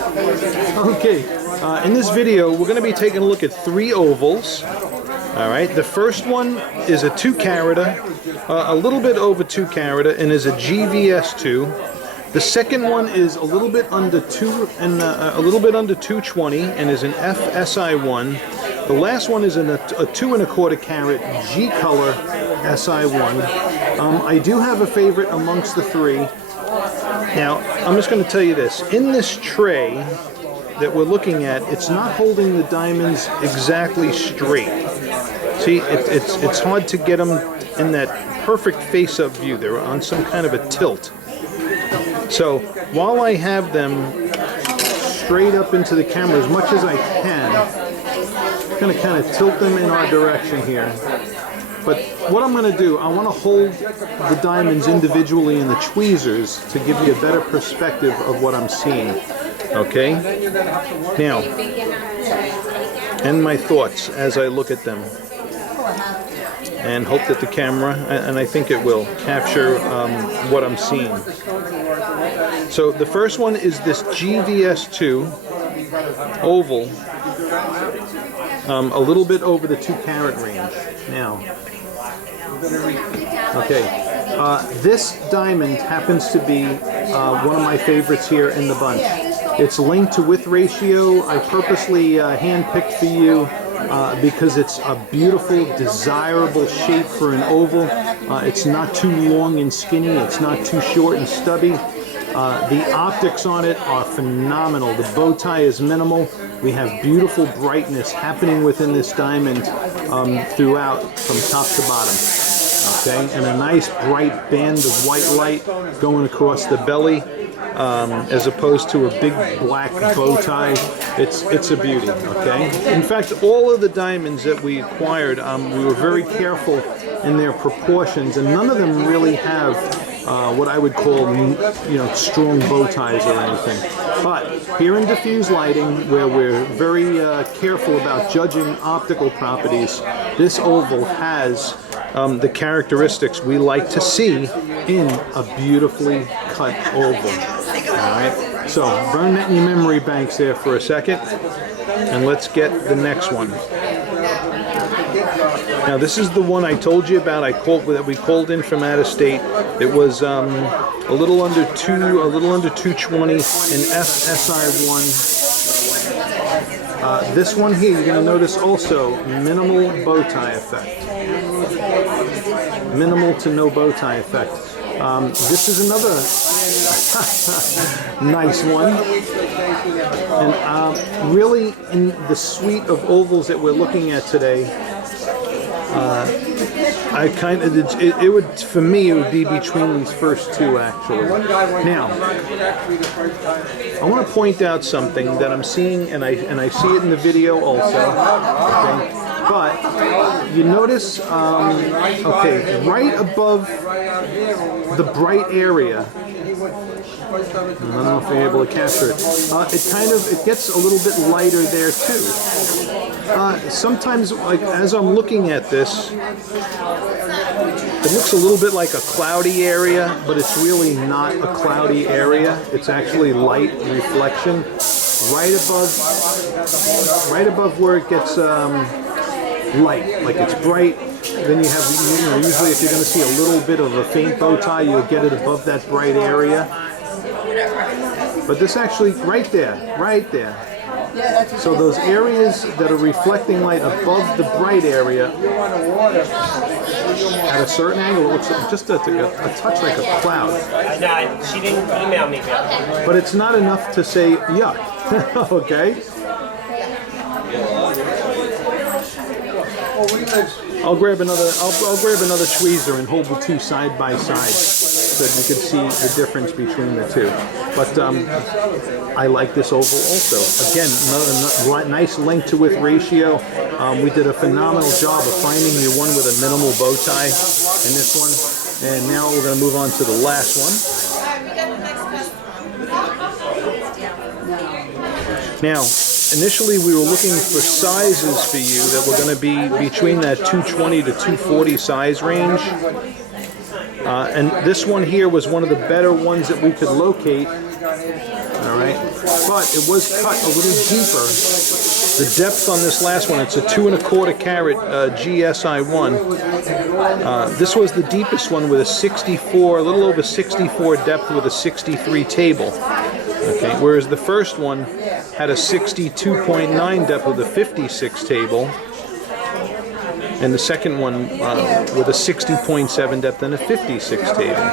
Okay, in this video we're going to be taking a look at 3 ovals. Alright, the first one is a 2-carata, a little bit over 2-carata, and is a GVS2. The second one is a little bit under 220 and is an FSI1. The last one is a 2 1/4 carat G color SI1. I do have a favorite amongst the 3. Now, I'm just going to tell you this. In this tray that we're looking at, it's not holding the diamonds exactly straight. See, it's hard to get them in that perfect face-up view. They're on some kind of a tilt. So, while I have them straight up into the camera as much as I can, I'm going to kind of tilt them in our direction here. But what I'm going to do, I want to hold the diamonds individually in the tweezers to give you a better perspective of what I'm seeing. Okay? Now, and my thoughts as I look at them. And hope that the camera, and I think it will, capture what I'm seeing. So the first one is this GVS2 oval, a little bit over the 2-carat range. Now, okay, this diamond happens to be one of my favorites here in the bunch. It's length to width ratio. I purposely hand-picked for you because it's a beautiful, desirable shape for an oval. It's not too long and skinny. It's not too short and stubby. The optics on it are phenomenal. The bow tie is minimal. We have beautiful brightness happening within this diamond throughout, from top to bottom. Okay, and a nice bright band of white light going across the belly, as opposed to a big black bow tie. It's a beauty. Okay. In fact, all of the diamonds that we acquired, we were very careful in their proportions, and none of them really have what I would call, strong bow ties or anything. But here in diffuse lighting, where we're very careful about judging optical properties, this oval has the characteristics we like to see in a beautifully cut oval. Alright, so burn that in your memory banks there for a second, and let's get the next one. Now this is the one I told you about. That we called in from out of state. It was a little under 220, an FSI1. This one here, you're going to notice also minimal bow tie effect. Minimal to no bow tie effect. This is another nice one. And really, in the suite of ovals that we're looking at today, for me, it would be between these first 2 actually. Now, I want to point out something that I'm seeing, and I see it in the video also. Okay? But you notice, right above the bright area. I don't know if you're able to capture it. It gets a little bit lighter there too. Sometimes, like as I'm looking at this, it looks a little bit like a cloudy area, but it's really not a cloudy area. It's actually light reflection right above where it gets light, like it's bright. Then you have, usually if you're going to see a little bit of a faint bow tie, you'll get it above that bright area. But this actually, right there. So those areas that are reflecting light above the bright area, at a certain angle, it looks just a touch like a cloud. No, she didn't email me yet. But it's not enough to say yuck. Okay? I'll grab another tweezer and hold the 2 side by side so that you can see the difference between the 2. But I like this oval also. Again, another nice length to width ratio. We did a phenomenal job of finding the one with a minimal bow tie in this one. And now we're going to move on to the last one. Now, initially we were looking for sizes for you that were going to be between that 220 to 240 size range. And this one here was one of the better ones that we could locate. All right. but it was cut a little deeper. The depth on this last one, it's a 2 1/4 carat GSI1. This was the deepest one with a 64, a little over 64 depth with a 63 table. Okay, whereas the first one had a 62.9 depth with a 56 table, and the second one with a 60.7 depth and a 56 table.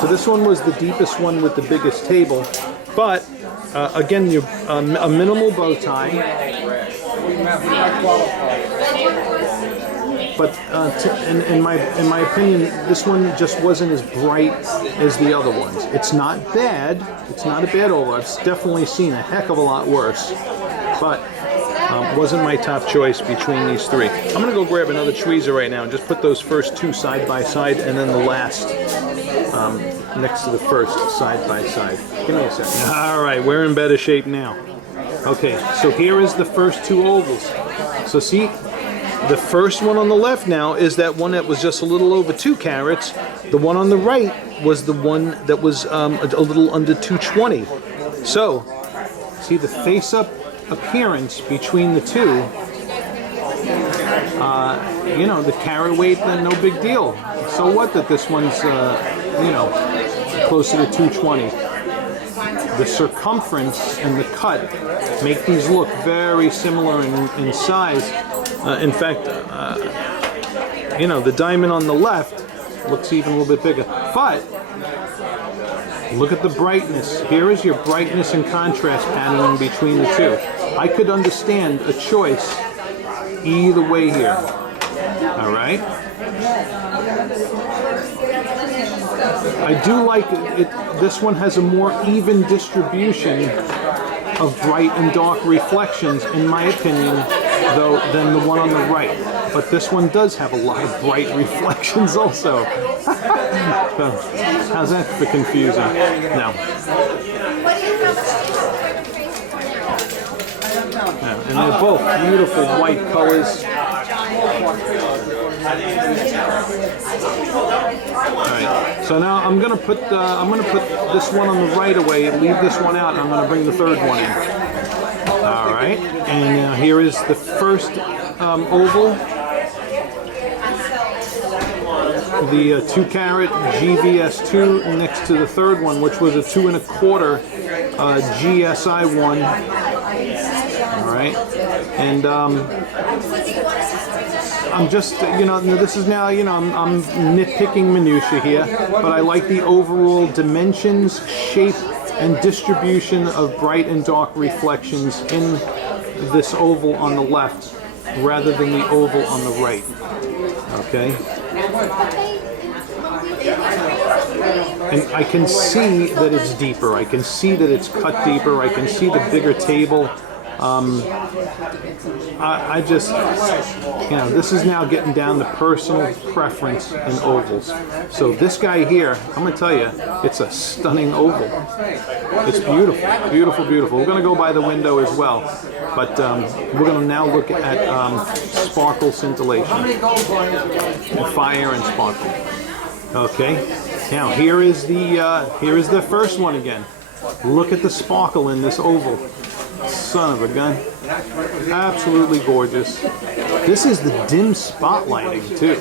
So this one was the deepest one with the biggest table, but again, a minimal bow tie. But in my opinion, this one just wasn't as bright as the other ones. It's not bad. It's not a bad oval. I've definitely seen a heck of a lot worse, but wasn't my top choice between these three. I'm gonna go grab another tweezer right now and just put those first two side by side, and then the last next to the first side by side. Give me a second. All right, we're in better shape now. Okay, so here is the first two ovals. So see, the first one on the left now is that one that was just a little over 2 carats. The one on the right was the one that was a little under 220. So, see the face-up appearance between the two. You know, the carat weight, then no big deal. So what that this one's, you know, closer to 220. The circumference and the cut make these look very similar in size. In fact, you know, the diamond on the left looks even a little bit bigger. But look at the brightness. Here is your brightness and contrast pattern between the two. I could understand a choice either way here. All right. I do like it. This one has a more even distribution of bright and dark reflections, in my opinion, though, than the one on the right. But this one does have a lot of bright reflections also. So, how's that for confusing? No. Yeah, and they're both beautiful white colors. Alright, so now I'm gonna put this one on the right away, leave this one out, and I'm gonna bring the third one in. Alright, and here is the first oval. The 2 carat GVS2 next to the third one, which was a 2 1/4 GSI1. Alright, and I'm just, you know, this is now, you know, I'm nitpicking minutia here, but I like the overall dimensions, shape, and distribution of bright and dark reflections in this oval on the left rather than the oval on the right. Okay? And I can see that it's deeper. I can see that it's cut deeper. I can see the bigger table. I just, you know, this is now getting down to personal preference in ovals. So this guy here, I'm going to tell you, it's a stunning oval. It's beautiful, beautiful, beautiful. We're going to go by the window as well, but we're going to now look at sparkle scintillation, and fire and sparkle. Okay, now here is the first one again. Look at the sparkle in this oval. Son of a gun. Absolutely gorgeous. This is the dim spotlighting too.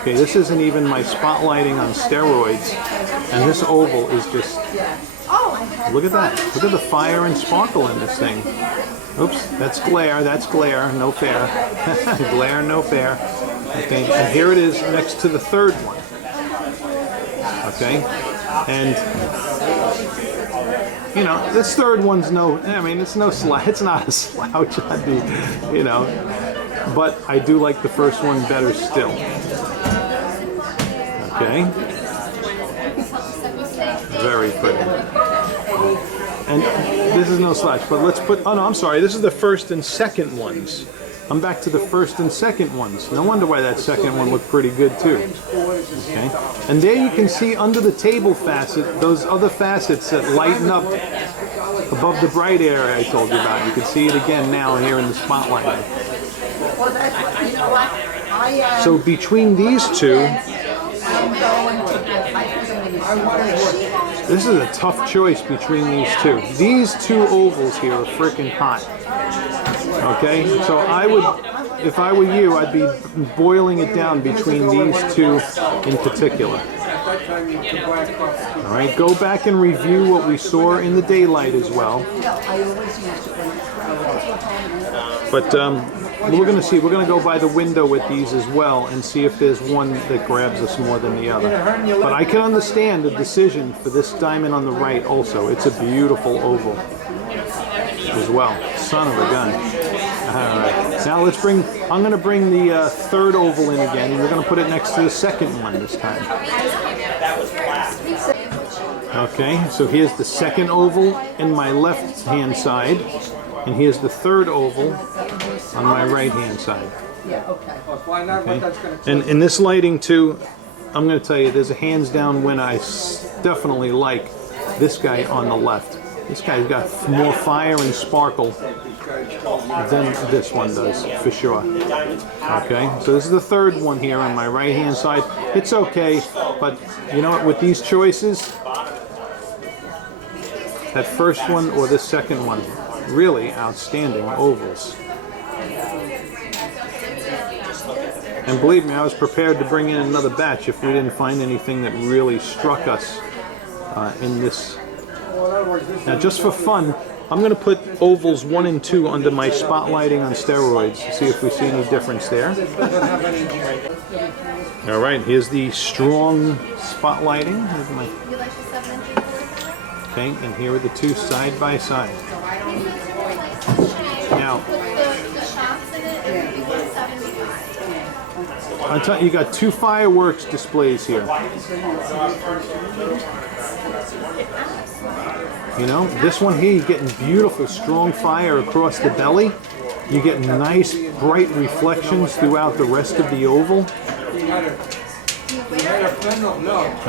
Okay, this isn't even my spotlighting on steroids. And this oval is just, look at that. Look at the fire and sparkle in this thing. Oops, that's glare, no fair. Glare, no fair. Okay, and here it is next to the third one. Okay, and you know, this third one's it's no slouch. It's not a slouch. I'd be, you know, but I do like the first one better still. Okay, very pretty. And this is no slouch, but let's put. Oh no, I'm sorry. This is the first and second ones. I'm back to the first and second ones. No wonder why that second one looked pretty good too. Okay, and there you can see under the table facet, those other facets that lighten up above the bright area I told you about. You can see it again now here in the spotlight. So between these two, This is a tough choice between these two. These two ovals here are freaking hot. Okay, so I would, if I were you, I'd be boiling it down between these two in particular. All right, go back and review what we saw in the daylight as well. But we're going to see. We're going to go by the window with these as well and see if there's one that grabs us more than the other. But I can understand the decision for this diamond on the right also. It's a beautiful oval as well. Son of a gun. All right. Now let's bring, I'm going to bring the third oval in again. We're going to put it next to the second one this time. Okay, so here's the second oval in my left hand side. And here's the third oval on my right hand side. Okay. And in this lighting too, I'm going to tell you, there's a hands down win. I definitely like this guy on the left. This guy's got more fire and sparkle than this one does, for sure. Okay, so this is the third one here on my right hand side. It's okay, but you know what, with these choices, that first one or the second one, really outstanding ovals. And believe me, I was prepared to bring in another batch if we didn't find anything that really struck us in this. Now, just for fun, I'm going to put ovals 1 and 2 under my spotlighting on steroids to see if we see any difference there. All right, here's the strong spotlighting. Okay, and here are the two side by side. Now, I'll tell you, you got two fireworks displays here. You know, this one here, you're getting beautiful, strong fire across the belly. You get nice, bright reflections throughout the rest of the oval.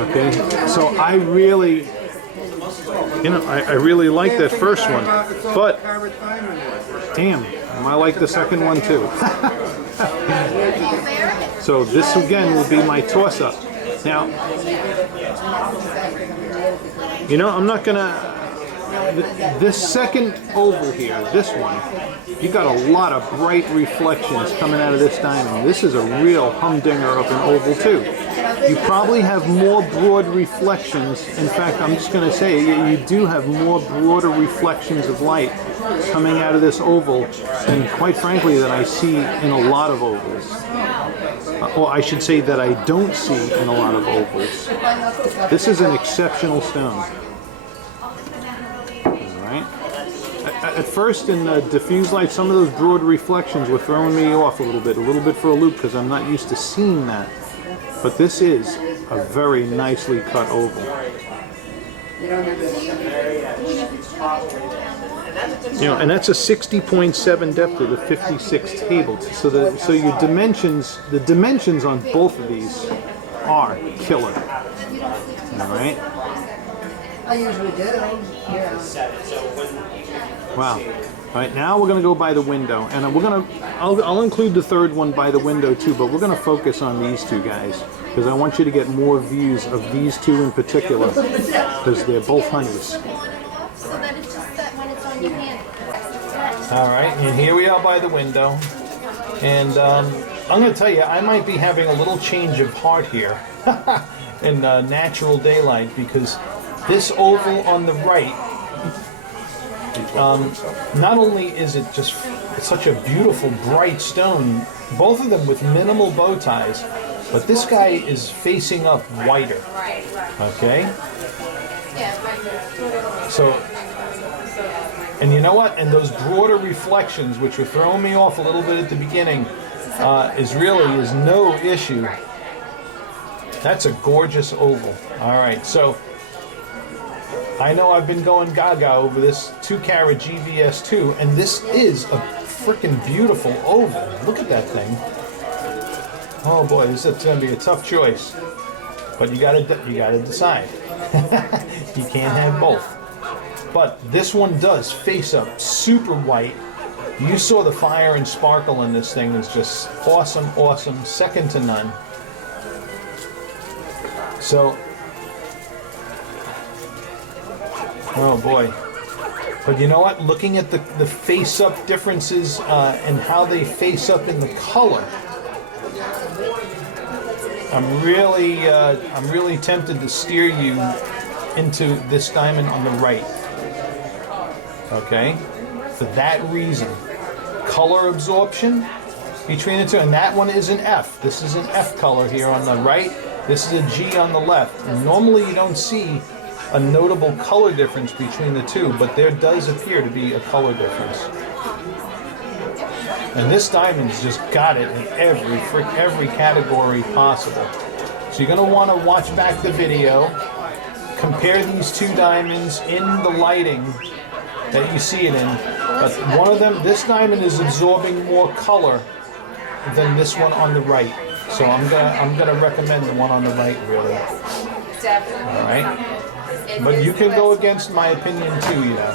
Okay, so I really, you know, I really like that first one, but damn, I like the second one too. So this again will be my toss-up. Now, you know, I'm not gonna. This second oval here, this one, you got a lot of bright reflections coming out of this diamond. This is a real humdinger of an oval too. You probably have more broad reflections. In fact, I'm just going to say you do have more broader reflections of light coming out of this oval than, quite frankly, that I see in a lot of ovals. Or I should say that I don't see in a lot of ovals. This is an exceptional stone. At first, in diffuse light, some of those broad reflections were throwing me off a little bit for a loop, because I'm not used to seeing that. But this is a very nicely cut oval. You know, and that's a 60.7 depth of the 56 table. So your dimensions, the dimensions on both of these are killer. All right. I usually do. Yeah. Wow. All right, now we're going to go by the window, and I'll include the third one by the window too, but we're going to focus on these two guys because I want you to get more views of these two in particular because they're both honeys. So that it's just that when it's on your hand. All right, and here we are by the window, and I'm going to tell you, I might be having a little change of heart here in natural daylight because this oval on the right, not only is it just such a beautiful bright stone, both of them with minimal bow ties, but this guy is facing up whiter. Okay? So, and you know what? And those broader reflections, which were throwing me off a little bit at the beginning, is no issue. That's a gorgeous oval. All right, so I know I've been going gaga over this 2-carat VS2, and this is a freaking beautiful oval. Look at that thing. Oh boy, this is going to be a tough choice, but you gotta decide. You can't have both. But this one does face up super white. You saw the fire and sparkle in this thing is just awesome, awesome, second to none. So Oh boy. But you know what? Looking at the face-up differences and how they face up in the color, I'm really tempted to steer you into this diamond on the right. Okay? For that reason. Color absorption between the two, and that one is an F. This is an F color here on the right. This is a G on the left. And normally you don't see a notable color difference between the two, but there does appear to be a color difference. And this diamond's just got it in every category possible. So you're going to want to watch back the video, compare these two diamonds in the lighting that you see it in. But one of them, this diamond is absorbing more color than this one on the right. So I'm gonna recommend the one on the right, really. All right. But you can go against my opinion too, you know.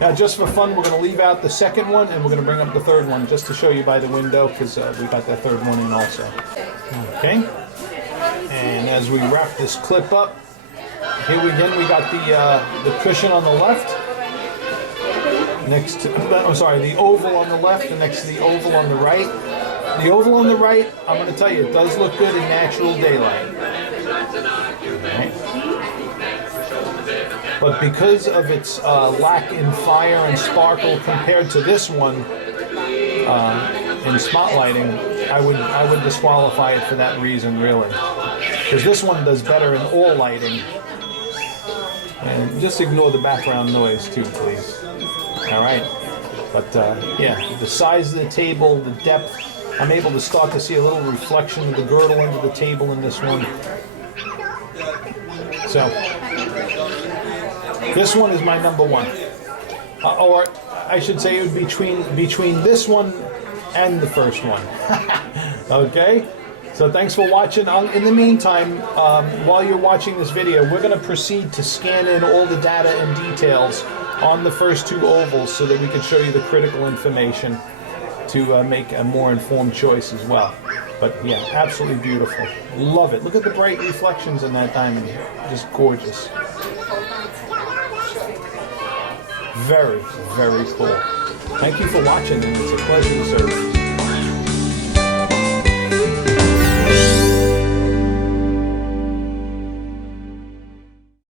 Now, just for fun, we're going to leave out the second one, and we're going to bring up the third one just to show you by the window, because we got that third one in also. Okay. And as we wrap this clip up, here we got the cushion on the left. Next to, I'm sorry, the oval on the left, and next to the oval on the right. The oval on the right, I'm going to tell you, it does look good in natural daylight. Right. But because of its lack in fire and sparkle compared to this one in spotlighting, I would disqualify it for that reason, really. Because this one does better in all lighting. And just ignore the background noise too, please. All right. But yeah, the size of the table, the depth, I'm able to start to see a little reflection of the girdle under the table in this one. So, this one is my number one. Or I should say it would be between this one and the first one. Okay? So thanks for watching. In the meantime, while you're watching this video, we're going to proceed to scan in all the data and details on the first two ovals so that we can show you the critical information to make a more informed choice as well. But yeah, absolutely beautiful. Love it. Look at the bright reflections in that diamond here. Just gorgeous. Very, very cool. Thank you for watching, and it's a pleasure to serve you.